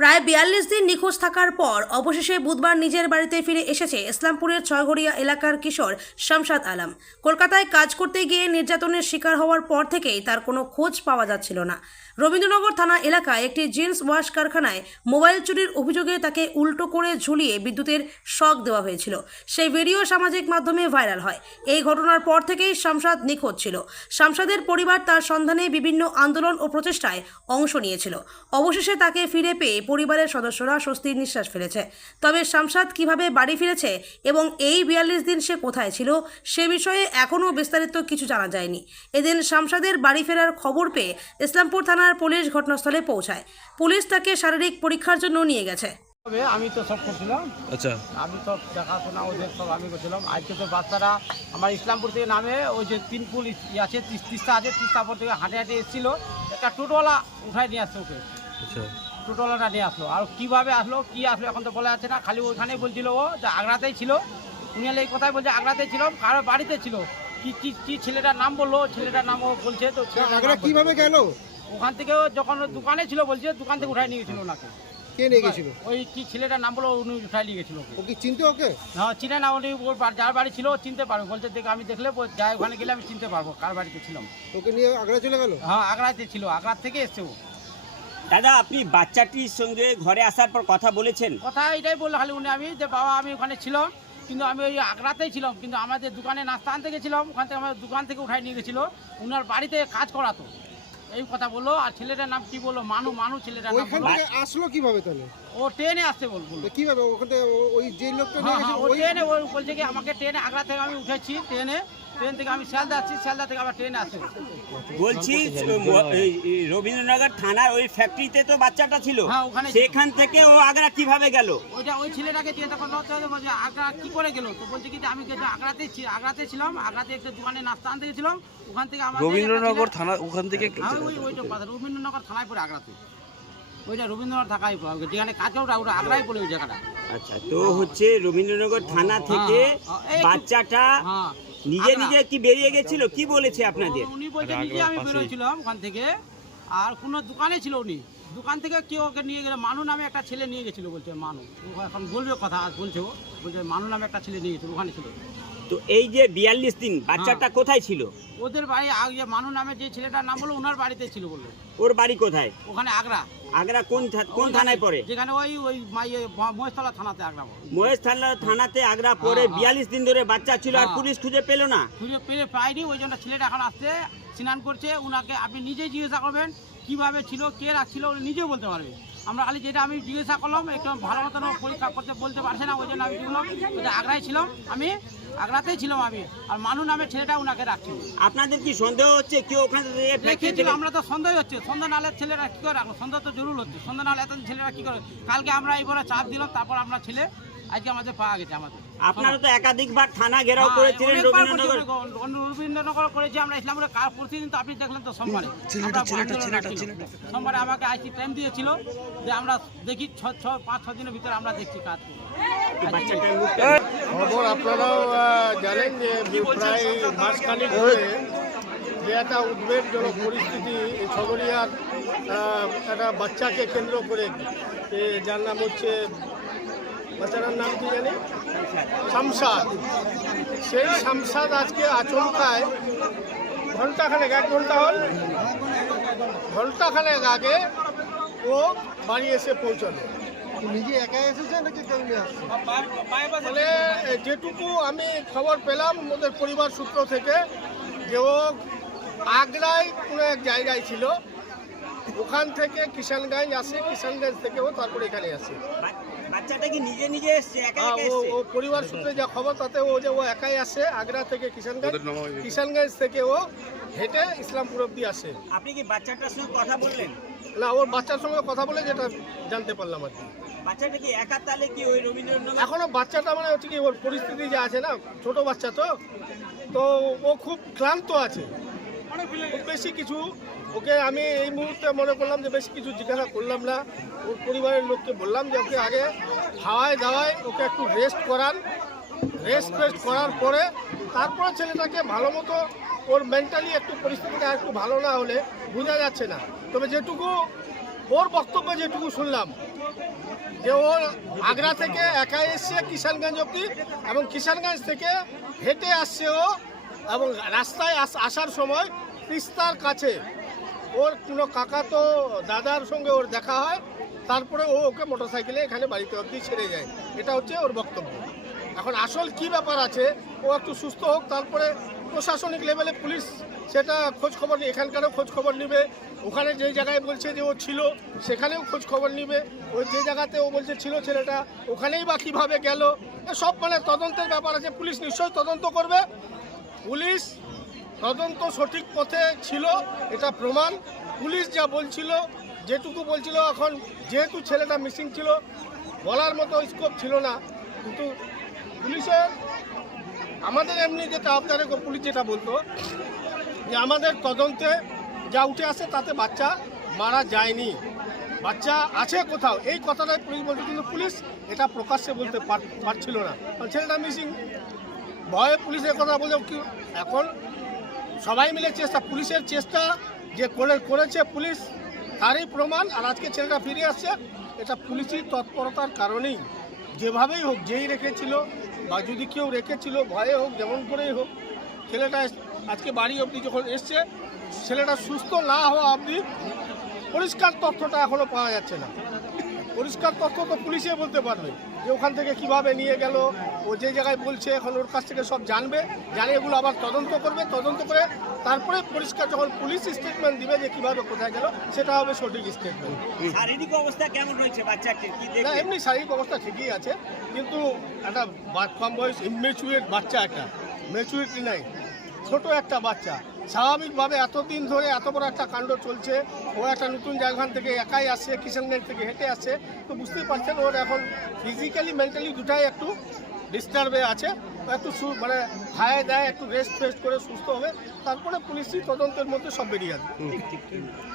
প্রায় বিয়াল্লিশ দিন নিখোঁজ থাকার পর অবশেষে বুধবার নিজের বাড়িতে ফিরে এসেছে ইসলামপুরের ছয়ঘড়িয়া এলাকার কিশোর শামসাদ আলম। কলকাতায় কাজ করতে গিয়ে নির্যাতনের শিকার হওয়ার পর থেকেই তার কোনো খোঁজ পাওয়া যাচ্ছিল না। রবীন্দ্রনগর থানা এলাকায় একটি জিন্স ওয়াশ কারখানায় মোবাইল চুরির অভিযোগে তাকে উল্টো করে ঝুলিয়ে বিদ্যুতের শক দেওয়া হয়েছিল। সেই ভিডিও সামাজিক মাধ্যমে ভাইরাল হয়। এই ঘটনার পর থেকেই শামসাদ নিখোঁজ ছিল। শামসাদের পরিবার তার সন্ধানে বিভিন্ন আন্দোলন ও প্রচেষ্টায় অংশ নিয়েছিল। অবশেষে তাকে ফিরে পেয়ে পরিবারের সদস্যরা স্বস্তির নিঃশ্বাস ফেলেছে। তবে শামসাদ কীভাবে বাড়ি ফিরেছে এবং এই বিয়াল্লিশ দিন সে কোথায় ছিল সে বিষয়ে এখনও বিস্তারিত কিছু জানা যায়নি। এদিন শামসাদের বাড়ি ফেরার খবর পেয়ে ইসলামপুর থানার পুলিশ ঘটনাস্থলে পৌঁছায়। পুলিশ তাকে শারীরিক পরীক্ষার জন্য নিয়ে গেছে। তবে আমি তো সব করছিলাম। আচ্ছা। আমি সব দেখাশোনা ওদের সব আমি করছিলাম। আজকে তো বাচ্চারা আমার ইসলামপুর থেকে নামে ওই যে তিন ফুল আছে তিস্তা আছে তিস্তাপুর থেকে হাঁটে হাঁটে এসেছিল। একটা টোটোওয়ালা উঠাই নিয়ে আসছে ওকে। আচ্ছা। টোটোওয়ালাটা নিয়ে আসলো। আর কীভাবে আসলো কি আসলো এখন তো বলা যাচ্ছে না। খালি ওইখানেই বলছিল ও যে আগ্রাতেই ছিল। উনি এই কথাই বলছে আগ্রাতেই ছিল কারও বাড়িতে ছিল। কি কি কি ছেলেটার নাম বলল ছেলেটার নাম ও বলছে তো আগ্রা কীভাবে গেল? ওখান থেকে যখন দোকানে ছিল বলছে দোকান থেকে উঠাই নিয়ে গেছিল ওনাকে। কে নিয়ে গেছিল? ওই কি ছেলেটার নাম বলো উনি উঠাই নিয়ে গেছিল ওকে। ও কি চিনতে ওকে? হ্যাঁ চিনে না উনি ওর যার বাড়ি ছিল ও চিনতে পারবে। বলছে দেখ আমি দেখলে যাই ওখানে গেলে আমি চিনতে পারব কার বাড়িতে ছিলাম। ওকে নিয়ে আগ্রা চলে গেল? হ্যাঁ আগ্রাতে ছিল আগ্রার থেকে এসছে ও। দাদা আপনি বাচ্চাটির সঙ্গে ঘরে আসার পর কথা বলেছেন? কথা এটাই বলল খালি উনি। আমি যে বাবা আমি ওখানে ছিলাম কিন্তু আমি ওই আগ্রাতেই ছিলাম কিন্তু আমাদের দোকানে নাস্তা আনতে গেছিলাম ওখান থেকে আমার দোকান থেকে উঠাই নিয়ে গেছিল। উনার বাড়িতে কাজ করাতো। এই কথা বলল আর ছেলেটার নাম কি বলল? মানু মানু ছেলেটার নাম ওইখান বলল। থেকে আসলো কীভাবে তাহলে? ও ট্রেনে আসছে বল বলল। কীভাবে? ওখান থেকে ও- ওই যে লোকটা নিয়ে হ্যাঁ হ্যাঁ গেছিল ও ওই ট্রেনে ও বলছে কি আমাকে ট্রেনে আগ্রা থেকে আমি উঠেছি ট্রেনে। ট্রেন থেকে আমি শিয়ালদা আসছি শিয়ালদা থেকে আবার ট্রেনে আসছে বলছি এই- রবীন্দ্রনগর থানার ওই ফ্যাক্টরিতে তো বাচ্চাটা ছিল। হ্যাঁ, ওখানে সেখান থেকে ও আগ্রা কীভাবে গেল? ওইটা ওই ছেলেটাকে দিয়ে তখন লজ্জা বলছে আগ্রা কি করে গেল? তো বলছে কি যে আমি আগ্রাতে ছি- আগ্রাতে ছিলাম আগ্রাতে একটা দোকানে নাস্তা আনতে গেছিলাম ওখান থেকে আমার রবীন্দ্রনগর থানা ওখান থেকে হ্যাঁ ওই ওইটা কথা রবীন্দ্রনগর থানায় পড়ে আগ্রাতে। ওইটা রবীন্দ্রনগর থাকায় পড়ে যেখানে কাজ ওটা ওটা আগ্রায় পড়ে ওই জায়গাটা। আচ্ছা তো হচ্ছে রবীন্দ্রনগর থানা থেকে হ্যাঁ, বাচ্চাটা হ্যাঁ নিজে নিজে কি বেরিয়ে গেছিল? কি বলেছে আপনাদের? উনি বলছে, নিজে আমি বেরোছিলাম ওখান থেকে। আর কোনো দোকানে ছিল উনি। দোকান থেকে কেউ ওকে নিয়ে গেলে, মানু নামে একটা ছেলে নিয়ে গেছিল, বলছে, মানু। এখন বলবে কথা, বলছে ও। বলছে, মানু নামে একটা ছেলে নিয়ে গেছিল, ওখানে ছিল। তো এই যে বিয়াল্লিশ দিন বাচ্চাটা হ্যাঁ। কোথায় ছিল ওদের বাড়ি আগে মানু নামে যে ছেলেটার নাম বলল ওনার বাড়িতে ছিল বলল ওর বাড়ি কোথায় ওখানে আগ্রা আগ্রা কোন কোন থানায় পড়ে যেখানে ওই ওই মহেশতলা থানাতে আগ্রা বলে। মহেশ থানা থানাতে আগ্রা পরে হ্যাঁ, হ্যাঁ। বিয়াল্লিশ দিন ধরে বাচ্চা ছিল আর। পুলিশ খুঁজে পেল না খুঁজে পেয়ে পাইনি ওই জন্য ছেলেটা এখন আসছে স্নান করছে ওনাকে আপনি নিজেই জিজ্ঞাসা করবেন কীভাবে ছিল কে রাখছিল নিজেও বলতে পারবে আমরা খালি যেটা আমি জিজ্ঞাসা করলাম একটু ভালো মতন পরীক্ষা করতে বলতে পারছে না ওই জন্য আমি বললাম আগ্রায় ছিলাম আমি আগ্রাতেই ছিলাম আমি আর মানু নামের ছেলেটা ওনাকে রাখছিল আপনাদের কি সন্দেহ হচ্ছে? কেউ ওখান আমরা তো সন্দেহ হচ্ছে সন্ধ্যা নালের ছেলেরা কি করে রাখল? সন্ধ্যা তো জরুর হচ্ছে সন্ধ্যা নালে এত ছেলেরা কি করে? কালকে আমরা এইবারে চাপ দিলাম তারপর আমরা ছেলে আজকে আমাদের পাওয়া গেছে আমাদের। আপনারা তো একাধিকবার থানা ঘেরাও হ্যাঁ, করেছিলেন করেছি, রবীন্দ্রনগর রবীন্দ্রনগর করেছি আমরা ইসলামপুরে কার প্রতিদিন তো আপনি দেখলেন তো সোমবারে। সোমবারে আমাকে আইসি টাইম দিয়েছিল যে আমরা দেখি ছ ছ পাঁচ ছ দিনের ভিতরে আমরা দেখছি কাজ করব। খবর আপনারাও জানেন যে প্রায় মাসখানেক ধরে যে একটা উদ্বেগজনক পরিস্থিতি এই একটা বাচ্চাকে কেন্দ্র করে যার নাম হচ্ছে, বাচ্চাটার নাম কি জানি? শামসাদ সেই শামসাদ আজকে আচমকায় ঘন্টাখানেক এক ঘণ্টা হল ঘন্টাখানেক আগে ও বাড়ি এসে পৌঁছালো। নিজে একা এসেছে নাকি কেউ নিয়ে আসছে মানে যেটুকু আমি খবর পেলাম ওদের পরিবার সূত্র থেকে যে ও আগ্রায় কোনো এক জায়গায় ছিল। ওখান থেকে কিষানগঞ্জ আসে কিষানগঞ্জ থেকে ও তারপরে এখানে আসে। বাচ্চাটা কি নিজে নিজে এসছে একা একা ও এসছে? ও পরিবার সূত্রে যা খবর তাতে ও যে ও একাই আসে আগ্রা থেকে কিষানগঞ্জ কিষানগঞ্জ থেকে ও হেঁটে ইসলামপুর অব্দি আসে। আপনি কি বাচ্চাটার সঙ্গে কথা বললেন? না ওর বাচ্চার সঙ্গে কথা বলে যেটা জানতে পারলাম আর কি। বাচ্চাটা কি একা তালে কি ওই রবীন্দ্রনগর এখনও বাচ্চাটা মানে হচ্ছে কি ওর পরিস্থিতি যে আছে না ছোট বাচ্চা তো তো ও খুব ক্লান্ত আছে। খুব বেশি কিছু ওকে আমি এই মুহূর্তে মনে করলাম যে বেশি কিছু জিজ্ঞাসা করলাম না। ওর পরিবারের লোককে বললাম যে ওকে আগে খাওয়ায় দাওয়ায় ওকে একটু রেস্ট করান। রেস্ট ফেস্ট করার পরে তারপরে ছেলেটাকে ভালো মতো ওর মেন্টালি একটু পরিস্থিতিটা একটু ভালো না হলে বোঝা যাচ্ছে না। তবে যেটুকু, ওর বক্তব্য যেটুকু শুনলাম, যে ওর আগ্রা থেকে একা এসছে কিষানগঞ্জ অব্দি এবং কিষানগঞ্জ থেকে হেঁটে আসছে ও এবং রাস্তায় আস- আসার সময় তিস্তার কাছে ওর কোনো কাকা তো দাদার সঙ্গে ওর দেখা হয়, তারপরে ও ওকে মোটরসাইকেলে এখানে বাড়িতে অব্দি ছেড়ে যায়। এটা হচ্ছে ওর বক্তব্য। এখন আসল কি ব্যাপার আছে, ও একটু সুস্থ হোক, তারপরে প্রশাসনিক লেভেলে পুলিশ সেটা খোঁজ খবর এখানকারও খোঁজ খবর নিবে। ওখানে যে জায়গায় বলছে যে ও ছিল, সেখানেও খোঁজ খবর নিবে। ওই যে জায়গাতে ও বলছে ছিল ছেলেটা, ওখানেই বা কীভাবে গেল? সব মানে তদন্তের ব্যাপার আছে। পুলিশ নিশ্চয়ই তদন্ত করবে। পুলিশ তদন্ত সঠিক পথে ছিল, এটা প্রমাণ। পুলিশ যা বলছিল, যেটুকু বলছিল, এখন যেহেতু ছেলেটা মিসিং ছিল, বলার মতো স্কোপ ছিল না। কিন্তু পুলিশের, আমাদের এমনি যেটা আপনাদের পুলিশ যেটা বলতো যে আমাদের তদন্তে যা উঠে আসে তাতে বাচ্চা মারা যায়নি। বাচ্চা আছে কোথাও? এই কথাটাই পুলিশ বলতো কিন্তু পুলিশ এটা প্রকাশ্যে বলতে পারছিল না। ছেলেটা মিসিং ভয়ে পুলিশের কথা বলে এখন সবাই মিলে চেষ্টা, পুলিশের চেষ্টা যে করে করেছে পুলিশ, তারই প্রমাণ, আর আজকে ছেলেটা ফিরে আসছে, এটা পুলিশের তৎপরতার কারণেই। যেভাবেই হোক, যেই রেখেছিল, বা যদি কেউ রেখেছিল, ভয়ে হোক, যেমন করেই হোক ছেলেটা আজকে বাড়ি অবধি যখন এসছে ছেলেটা সুস্থ না হওয়া অবধি পরিষ্কার তথ্যটা এখনও পাওয়া যাচ্ছে না। পরিষ্কার তথ্য তো পুলিশে বলতে পারবে যে ওখান থেকে কীভাবে নিয়ে গেল ও যে জায়গায় বলছে এখন ওর কাছ থেকে সব জানবে জানে এগুলো আবার তদন্ত করবে তদন্ত করে তারপরে পরিষ্কার যখন পুলিশ স্টেটমেন্ট দিবে যে কীভাবে কোথায় গেল সেটা হবে সঠিক স্টেটমেন্ট শারীরিক অবস্থা কেমন রয়েছে বাচ্চাটির না এমনি শারীরিক অবস্থা ঠিকই আছে কিন্তু একটা কম বয়স ইমেচুরেট বাচ্চা একটা ম্যাচুরিটি নাই। ছোট একটা বাচ্চা। স্বাভাবিকভাবে এতদিন ধরে এত বড় একটা কাণ্ড চলছে। ও একটা নতুন জায়গাখান থেকে একাই আসছে কিষানগঞ্জ থেকে হেঁটে আসছে। তো বুঝতেই পারছেন, ওর এখন ফিজিক্যালি মেন্টালি দুটাই একটু ডিস্টার্বে আছে। একটু মানে খায় দেয়, একটু রেস্ট ফেস্ট করে সুস্থ হবে। তারপরে পুলিশই তদন্তের মধ্যে সব বেরিয়ে আসবে।